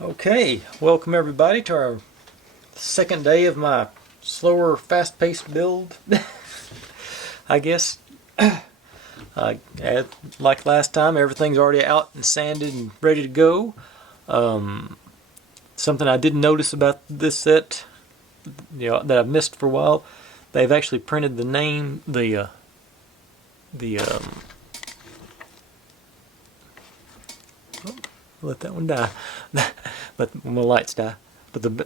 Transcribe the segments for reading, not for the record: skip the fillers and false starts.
Okay, welcome everybody to our second day of my slower, fast-paced build. I guess, like last time, everything's already out and sanded and ready to go. Something I didn't notice about this set, that I've missed for a while, they've actually printed the name, let that one die. Let my lights die. But they've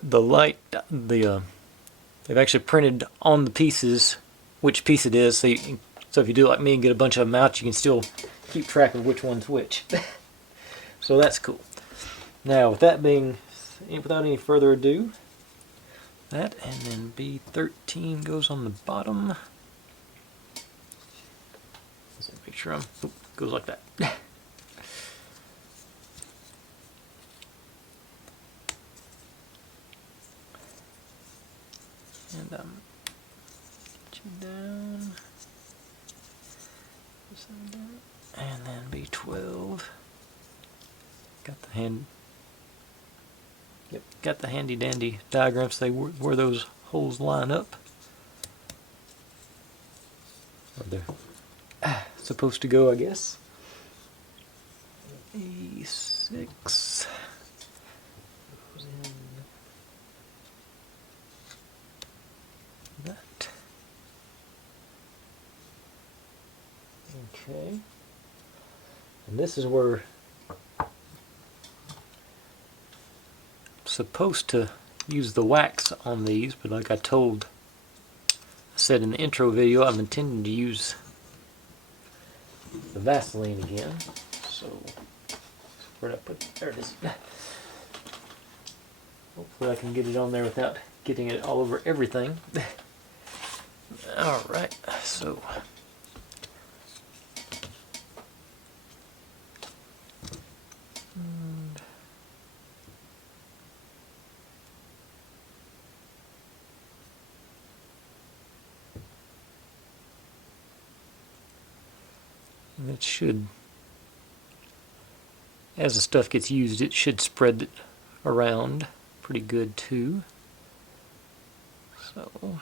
actually printed on the pieces which piece it is. So if you do it like me and get a bunch of them out, you can still keep track of which one's which. So that's cool. Now, without any further ado, that and then B13 goes on the bottom. Let's make sure goes like that. And get you down, and then B12. Got the handy dandy diagrams to say where those holes line up. Or they're supposed to go, I guess. E6 goes in that. Okay. And this is where I'm supposed to use the wax on these, but like I said in the intro video, I'm intending to use the Vaseline again. So where did I put it? There it is. Hopefully I can get it on there without getting it all over everything. Alright, so and it should, as the stuff gets used, it should spread around pretty good too. So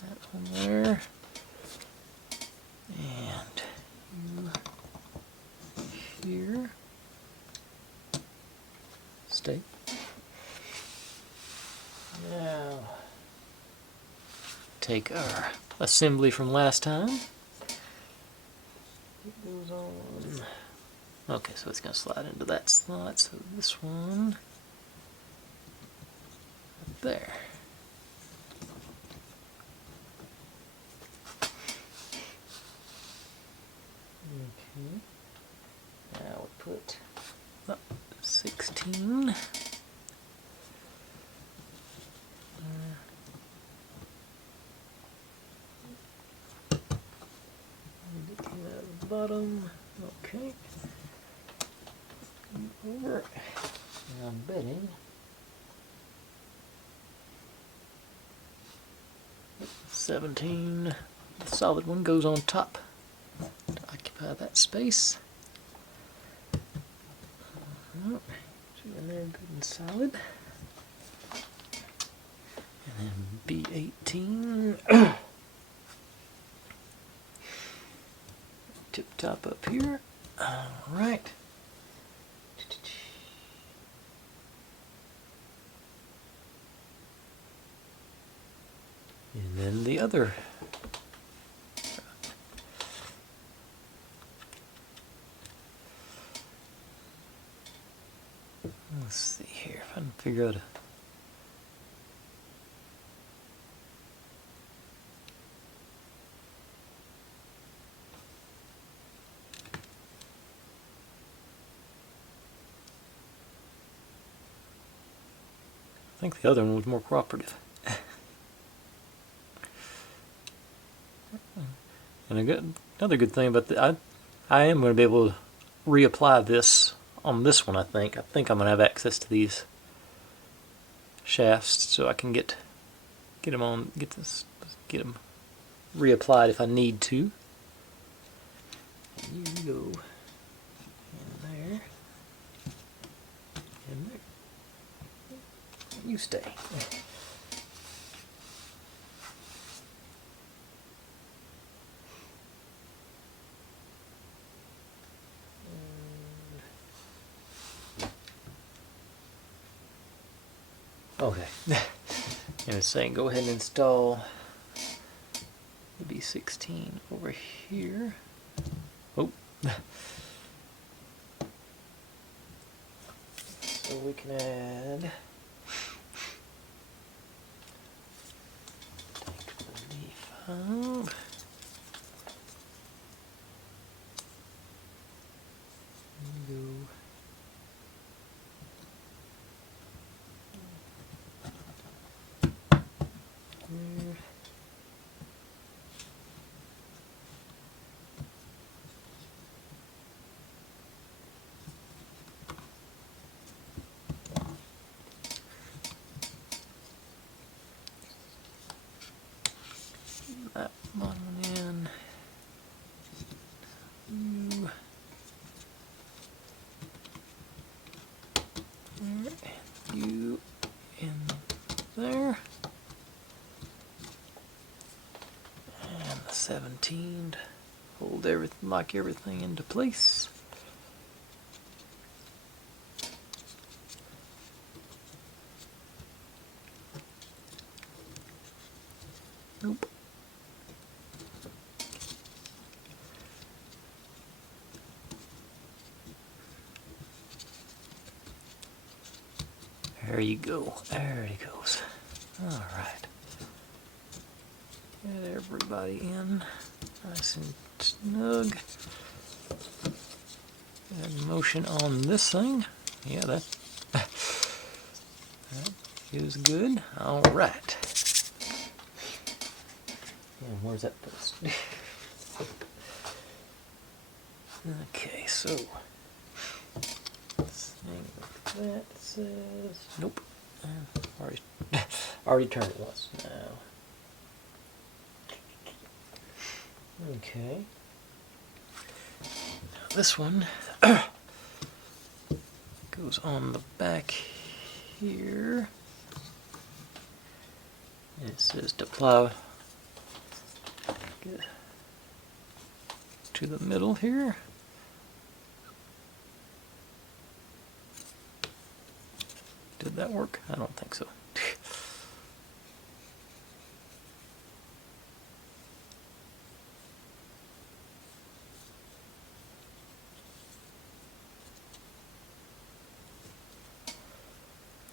that's one there, and you here. Stay. Now take our assembly from last time. It goes on. Okay, so it's going to slide into that slot. So this one up there. Okay. Now we put 16. At the bottom. Okay. Over. And I'm betting 17. The solid one goes on top to occupy that space. So in there, good and solid. And then B18. Tip top up here. Alright. And then the other. Let's see here if I can figure out I think the other one was more cooperative. And another good thing about I am going to be able to reapply this on this one. I think I'm going to have access to these shafts, so I can get them reapplied if I need to. You go in there. You stay. Okay. And it's saying go ahead and install the B16 over here. Oh. So we can add tank D5. Go. There. That one in. You. There. And you in there. And the 17 to hold everything, lock everything into place. Nope. There you go. There he goes. All right. Get everybody in nice and snug. And motion on this thing. Yeah, that is good. All right. And where's that post? Okay, so this thing like that says nope. Already turned it once. Now. Okay. Now this one goes on the back here. And it says to plow to the middle here. Did that work? I don't think so.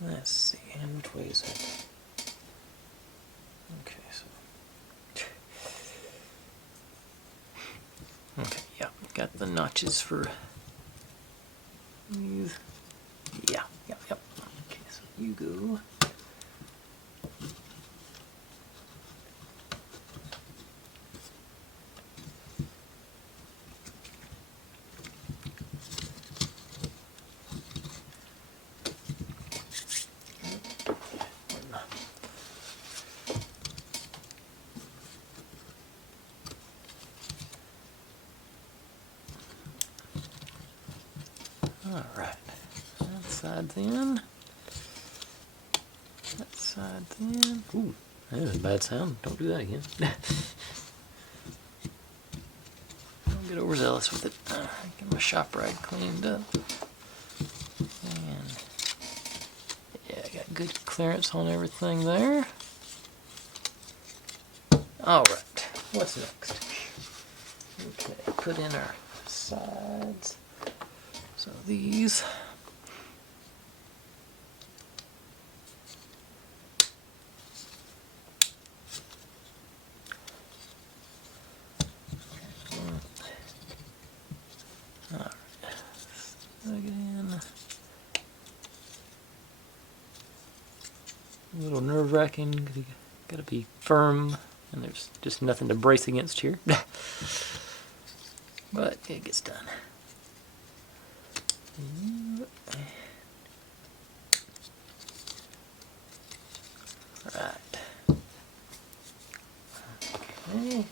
Let's see, and which way is that? Okay, so. Okay, yeah, got the notches for these. Yeah. Okay, so you go. Alright, that side's in. That side's in. Ooh, that was a bad sound. Don't do that again. Don't get overzealous with it. Get my shop rag cleaned up. And yeah, I got good clearance on everything there. Alright, what's next? Okay, put in our sides. So these. Alright, plug it in. A little nerve-wracking because you gotta be firm and there's just nothing to brace against here. But it gets done. Right. Okay.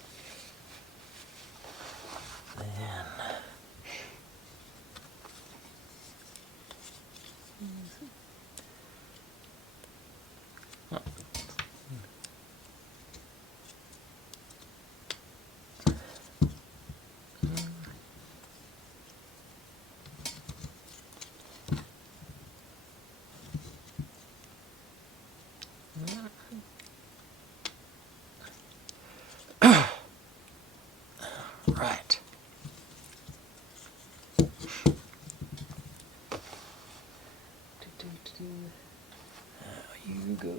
Right. You go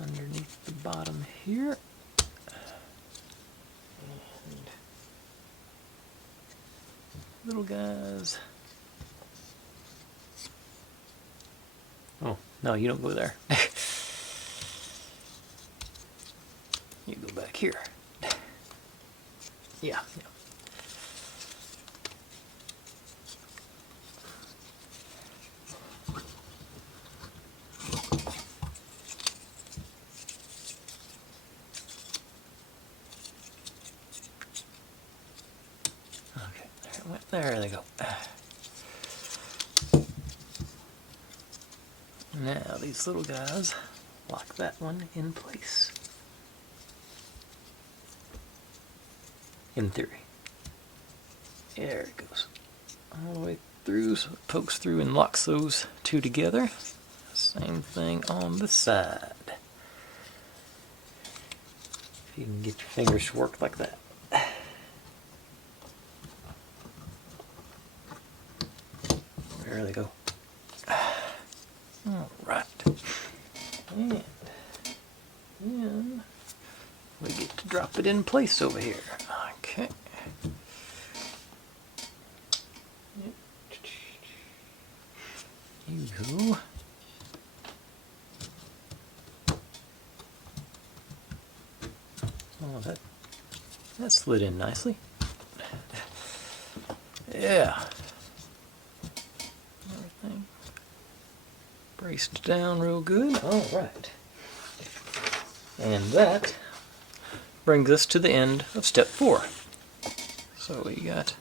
underneath the bottom here. And little guys. Oh, no, you don't go there. You go back here. Yeah. Okay, there it went. There they go. Now these little guys lock that one in place. In theory. There it goes. All the way through, so it pokes through and locks those two together. Same thing on this side. If you can get your fingers to work like that. There they go. All right. And then we get to drop it in place over here. Okay. You go. Oh, that slid in nicely. Yeah. Everything braced down real good. All right. And that brings us to the end of step 4. So we got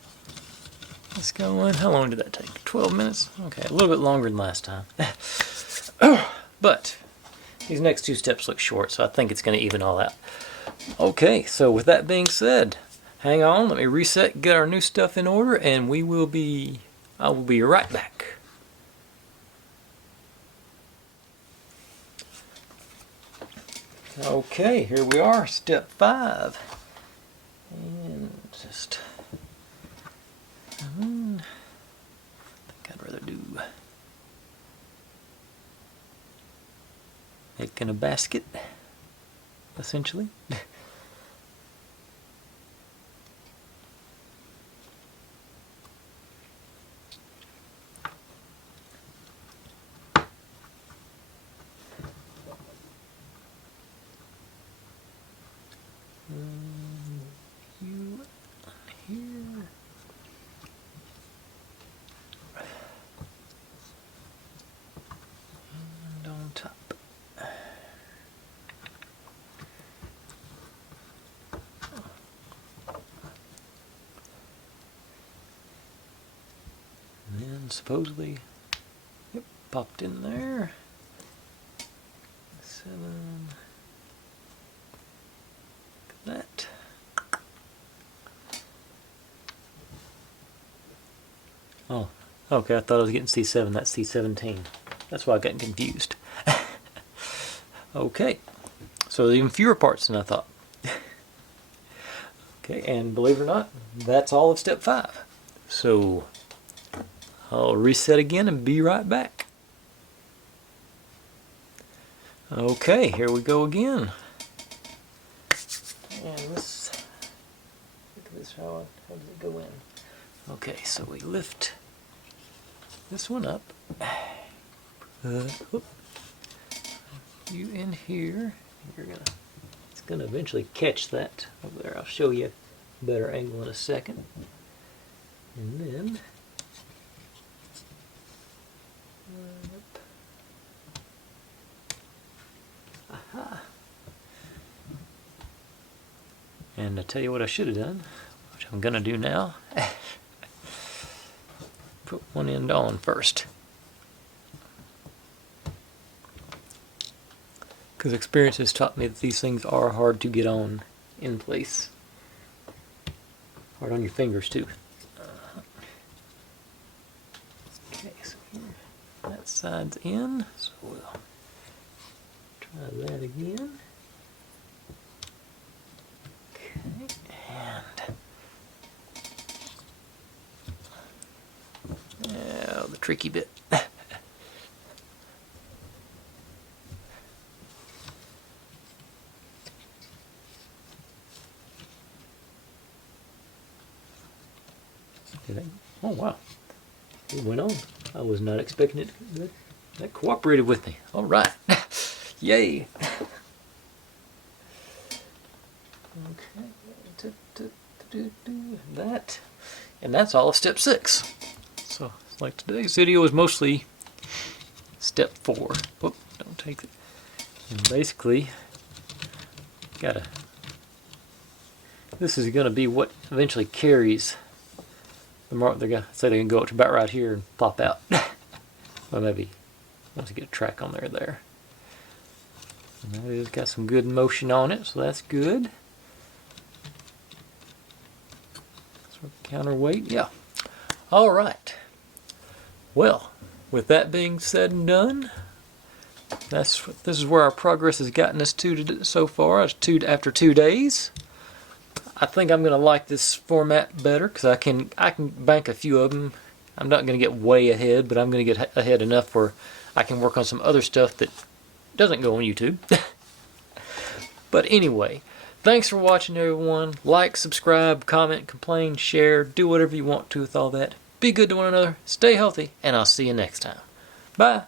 this going. How long did that take? 12 minutes? Okay, a little bit longer than last time. But these next 2 steps look short, so I think it's going to even all out. Okay, so with that being said, hang on, let me reset, get our new stuff in order, and I will be right back. Okay, here we are, step 5. And just, I think I'd rather do making a basket, essentially. You here. And on top. And then supposedly, yep, popped in there. 7. That. Oh, okay, I thought I was getting C7, that's C17. That's why I got confused. Okay, so even fewer parts than I thought. Okay, and believe it or not, that's all of step 5. So I'll reset again and be right back. Okay, here we go again. And this, look at this, how does it go in? Okay, so we lift this one up. You in here. It's gonna eventually catch that over there. I'll show you a better angle in a second. And then aha. And I tell you what I should have done, which I'm gonna do now. Put one end on first. because experience has taught me that these things are hard to get on in place. Hard on your fingers too. Okay, so here, that side's in, so we'll try that again. Okay, and now the tricky bit. Oh wow, it went on. I was not expecting it. That cooperated with me. All right, yay. Okay, that, and that's all of step 6. So, like today's video is mostly step 4. Whoop, don't take it. And basically, this is going to be what eventually carries the mark. They're gonna say they can go up to about right here and pop out. Well, maybe once you get a track on there. And that has got some good motion on it, so that's good. Sort of counterweight, yeah. All right. Well, with that being said and done, this is where our progress has gotten us to so far. After 2 days. I think I'm going to like this format better because I can bank a few of them. I'm not going to get way ahead, but I'm going to get ahead enough where I can work on some other stuff that doesn't go on YouTube. But anyway, thanks for watching, everyone. Like, subscribe, comment, complain, share, do whatever you want to with all that. Be good to one another, stay healthy, and I'll see you next time. Bye.